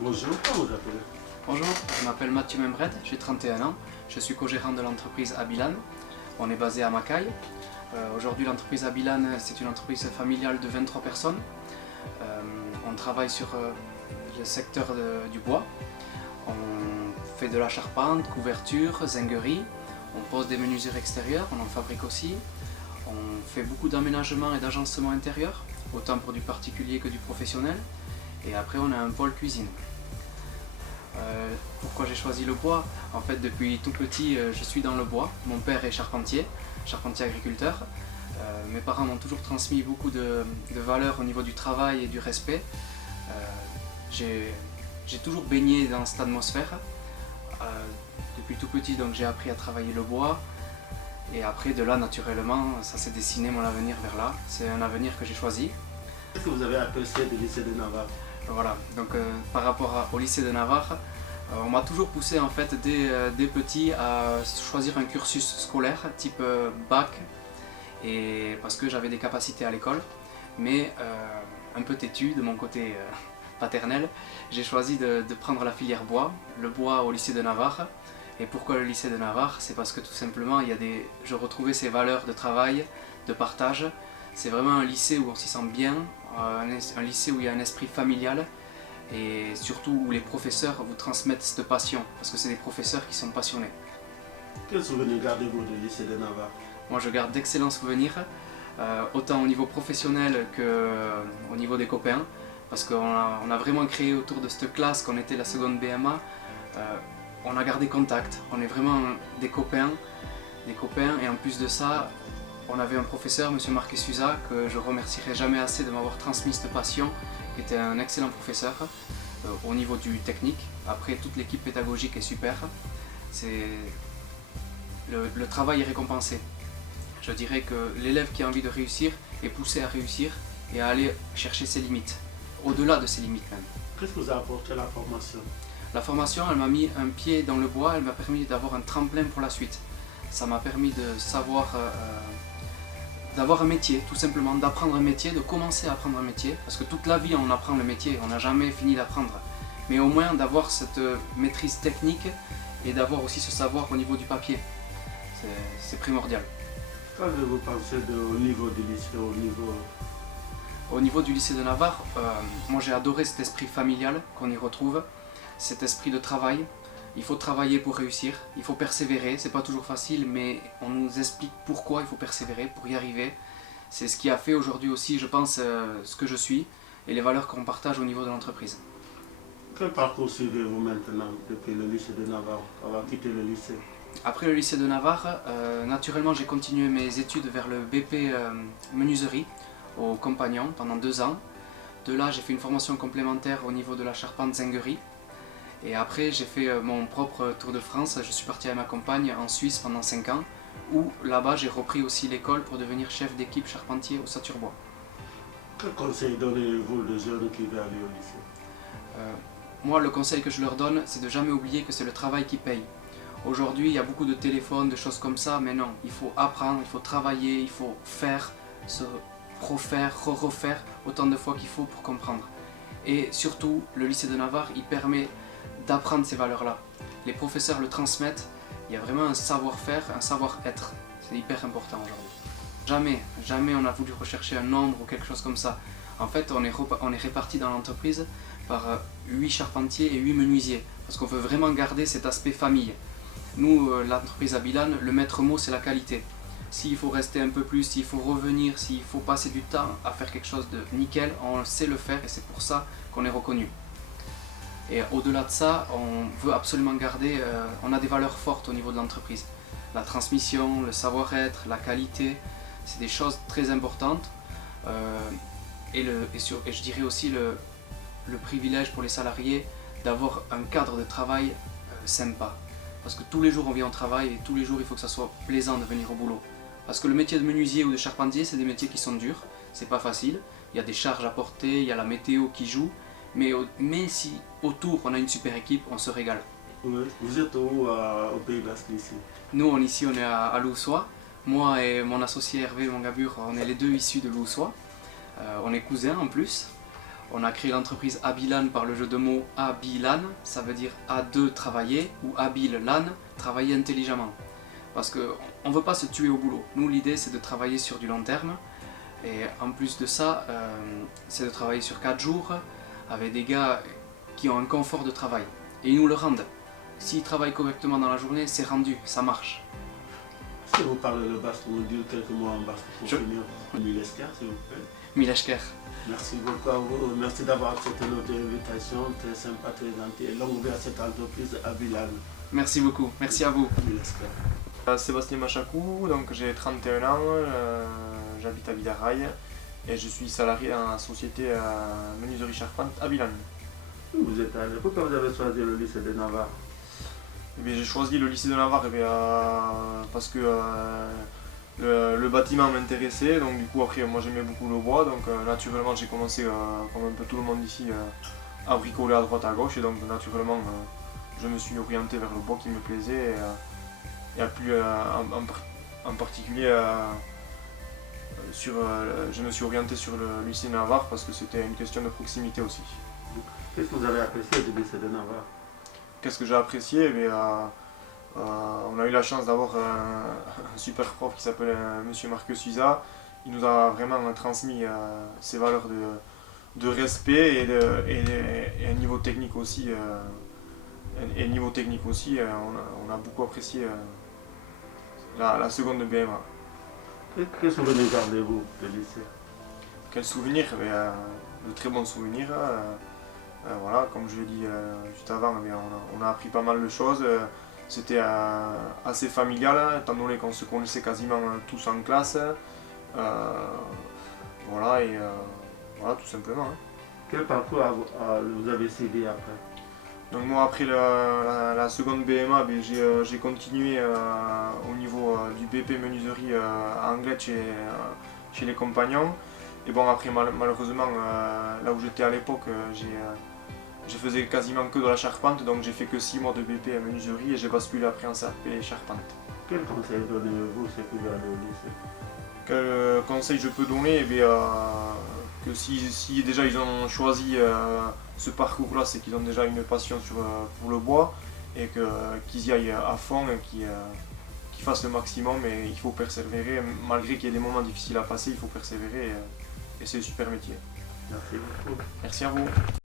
Bonjour, comment vous appelez? Bonjour, je m'appelle Mathieu Membred, j'ai 31 ans, je suis co-gérant de l'entreprise Abilan. On est basé à Macaille. Aujourd'hui, l'entreprise Abilan, c'est une entreprise familiale de 23 personnes. On travaille sur le secteur du bois. On fait de la charpente, couverture, zinguerie. On pose des menuiseries extérieures, on en fabrique aussi. On fait beaucoup d'aménagements et d'agencements intérieurs, autant pour du particulier que du professionnel. Et après, on a un pôle cuisine. Pourquoi j'ai choisi le bois? En fait, depuis tout petit, je suis dans le bois. Mon père est charpentier agriculteur. Mes parents m'ont toujours transmis beaucoup de valeurs au niveau du travail et du respect. J'ai toujours baigné dans cette atmosphère. Depuis tout petit, donc j'ai appris à travailler le bois. Et après, de là, naturellement, ça s'est dessiné mon avenir vers là. C'est un avenir que j'ai choisi. Qu'est-ce que vous avez apprécié du lycée de Navarre? Voilà, donc par rapport au lycée de Navarre, on m'a toujours poussé en fait dès petit à choisir un cursus scolaire type bac, et parce que j'avais des capacités à l'école, mais un peu têtu de mon côté paternel, j'ai choisi de prendre la filière bois, le bois au lycée de Navarre. Et pourquoi le lycée de Navarre? C'est parce que tout simplement je retrouvais ces valeurs de travail, de partage. C'est vraiment un lycée où on s'y sent bien, un lycée où il y a un esprit familial et surtout où les professeurs vous transmettent cette passion, parce que c'est des professeurs qui sont passionnés. Quels souvenirs gardez-vous du lycée de Navarre? Moi je garde d'excellents souvenirs, autant au niveau professionnel qu'au niveau des copains, parce qu'on a vraiment créé autour de cette classe qu'on était la seconde BMA, on a gardé contact, on est vraiment des copains, et en plus de ça, on avait un professeur, M. Marquet Suza, que je remercierai jamais assez de m'avoir transmis cette passion, qui était un excellent professeur au niveau du technique. Après, toute l'équipe pédagogique est super. Le travail est récompensé. Je dirais que l'élève qui a envie de réussir est poussé à réussir et à aller chercher ses limites, au-delà de ses limites même. Qu'est-ce que vous a apporté la formation? La formation, elle m'a mis un pied dans le bois, elle m'a permis d'avoir un tremplin pour la suite. Ça m'a permis de savoir d'avoir un métier, tout simplement, d'apprendre un métier, de commencer à apprendre un métier, parce que toute la vie on apprend le métier, on n'a jamais fini d'apprendre, mais au moins d'avoir cette maîtrise technique et d'avoir aussi ce savoir au niveau du papier, c'est primordial. Qu'avez-vous pensé au niveau du lycée, Au niveau du lycée de Navarre, moi j'ai adoré cet esprit familial qu'on y retrouve, cet esprit de travail. Il faut travailler pour réussir, il faut persévérer, c'est pas toujours facile, mais on nous explique pourquoi il faut persévérer pour y arriver. C'est ce qui a fait aujourd'hui aussi, je pense, ce que je suis et les valeurs qu'on partage au niveau de l'entreprise. Quel parcours suivez-vous maintenant depuis le lycée de Navarre, avoir quitté le lycée? Après le lycée de Navarre, naturellement j'ai continué mes études vers le BP menuiserie au Compagnon pendant 2 ans. De là j'ai fait une formation complémentaire au niveau de la charpente zinguerie. Et après, j'ai fait mon propre tour de France. Je suis parti avec ma compagne en Suisse pendant 5 ans, où là-bas, j'ai repris aussi l'école pour devenir chef d'équipe charpentier au Saturbois. Quel conseil donnez-vous aux jeunes qui veulent aller au lycée? Moi, le conseil que je leur donne, c'est de jamais oublier que c'est le travail qui paye. Aujourd'hui, il y a beaucoup de téléphones, de choses comme ça, mais non, il faut apprendre, il faut travailler, il faut faire, se refaire, refaire autant de fois qu'il faut pour comprendre. Et surtout, le lycée de Navarre, il permet d'apprendre ces valeurs-là. Les professeurs le transmettent, il y a vraiment un savoir-faire, un savoir-être. C'est hyper important aujourd'hui. Jamais on a voulu rechercher un nombre ou quelque chose comme ça. En fait, on est répartis dans l'entreprise par 8 charpentiers et 8 menuisiers, parce qu'on veut vraiment garder cet aspect famille. Nous, l'entreprise Abilan, le maître mot, c'est la qualité. S'il faut rester un peu plus, s'il faut revenir, s'il faut passer du temps à faire quelque chose de nickel, on sait le faire et c'est pour ça qu'on est reconnu. Et au-delà de ça, on veut absolument garder, on a des valeurs fortes au niveau de l'entreprise. La transmission, le savoir-être, la qualité, c'est des choses très importantes. Et je dirais aussi le privilège pour les salariés d'avoir un cadre de travail sympa. Parce que tous les jours on vient au travail et tous les jours il faut que ça soit plaisant de venir au boulot. Parce que le métier de menuisier ou de charpentier, c'est des métiers qui sont durs, c'est pas facile. Il y a des charges à porter, il y a la météo qui joue. Mais si autour on a une super équipe, on se régale. Oui. Vous êtes où au Pays Basque ici? Nous on est à Loussois. Moi et mon associé Hervé Mongabur, on est les deux issus de Loussois. On est cousins en plus. On a créé l'entreprise Abilan par le jeu de mots Abilan, ça veut dire A2 travailler ou Abil Lan, travailler intelligemment. Parce qu'on ne veut pas se tuer au boulot. Nous, l'idée, c'est de travailler sur du long terme. Et en plus de ça, c'est de travailler sur 4 jours avec des gars qui ont un confort de travail. Et ils nous le rendent. S'ils travaillent correctement dans la journée, c'est rendu, ça marche. Si vous parlez le basque, vous me dites quelques mots en basque pour finir. Milesker, s'il vous plaît. Milesker. Merci beaucoup à vous. Merci d'avoir accepté notre invitation. Très sympa, très gentil. Et longue vie à cette entreprise Abilan. Merci beaucoup. Merci à vous. Milesker. Sébastien Machakou, donc j'ai 31 ans, j'habite à Bidaraï et je suis salarié dans la société menuiserie charpente Abilan. Vous êtes allé. Pourquoi vous avez choisi le lycée de Navarre? J'ai choisi le lycée de Navarre parce que le bâtiment m'intéressait, donc du coup après moi j'aimais beaucoup le bois, donc naturellement j'ai commencé comme un peu tout le monde ici à bricoler à droite à gauche et donc naturellement je me suis orienté vers le bois qui me plaisait et plus en particulier je me suis orienté sur le lycée de Navarre parce que c'était une question de proximité aussi. Qu'est-ce que vous avez apprécié du lycée de Navarre? Qu'est-ce que j'ai apprécié? On a eu la chance d'avoir un super prof qui s'appelle Monsieur Marc Suiza. Il nous a vraiment transmis ces valeurs de respect et un niveau technique aussi. On a beaucoup apprécié la seconde de BMA. Quel souvenir gardez-vous du lycée? Quel souvenir? De très bons souvenirs. Voilà, comme je l'ai dit juste avant, on a appris pas mal de choses. C'était assez familial, étant donné qu'on se connaissait quasiment tous en classe. Voilà, tout simplement. Quel parcours vous avez suivi après? Donc moi, après la seconde BMA, j'ai continué au niveau du BP menuiserie à Anglet chez les compagnons. Et bon, après malheureusement, là où j'étais à l'époque, je faisais quasiment que de la charpente, donc j'ai fait que 6 mois de BP à menuiserie et j'ai basculé après en CAP charpente. Quel conseil donnez-vous ceux qui veulent aller au lycée? Quel conseil je peux donner? Que si déjà ils ont choisi ce parcours-là, c'est qu'ils ont déjà une passion pour le bois et qu'ils y aillent à fond et qu'ils fassent le maximum, et il faut persévérer, malgré qu'il y ait des moments difficiles à passer, il faut persévérer et c'est un super métier. Merci beaucoup. Merci à vous.